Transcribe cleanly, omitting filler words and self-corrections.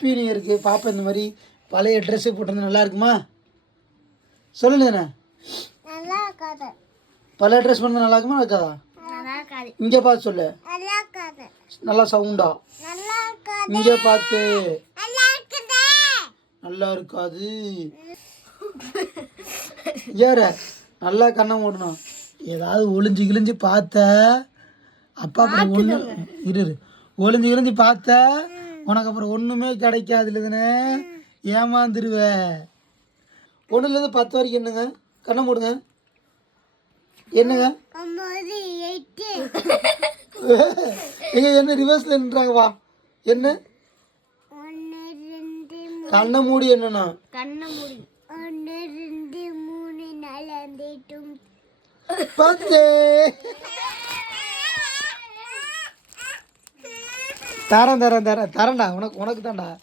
Happy new இயருக்கு பாப்பா இந்த மாதிரி பழைய ட்ரெஸ்ஸு போட்டிருந்தா நல்லா இருக்குமா? சொல்லுண்ணே. நல்லா இருக்காது. பழைய ட்ரெஸ் பண்ணால் நல்லா இருக்குமா இருக்காதா? நல்லா இருக்காது. இங்கே பார்த்து சொல்லு. நல்லா இருக்காது. நல்லா சவுண்டா. நல்லா இருக்காது. இங்கே பார்த்து. நல்லா இருக்குது. நல்லா இருக்காது. ஏற நல்லா கண்ணை மூடணும். ஏதாவது ஒளிஞ்சு கிழிஞ்சு பார்த்த அப்பா அப்புறம் ஒன்று இரு ஒளிஞ்சு கிழிஞ்சு பார்த்த உனக்கு அப்புறம் ஒன்றுமே கிடைக்காது இல்லைதானே? ஏமாந்துருவ. 1லேருந்து 10 வரைக்கும் என்னங்க? கண்ணை மூடுங்க. என்னங்க? எங்க என்ன ரிவர்ஸில் நின்றாங்க? வா என்ன கண்ணை மூடி என்னன்னா கண்ணை மூடி 1 2 3 4 5 10 தரேன் தரேன்டா உனக்கு தான்டா.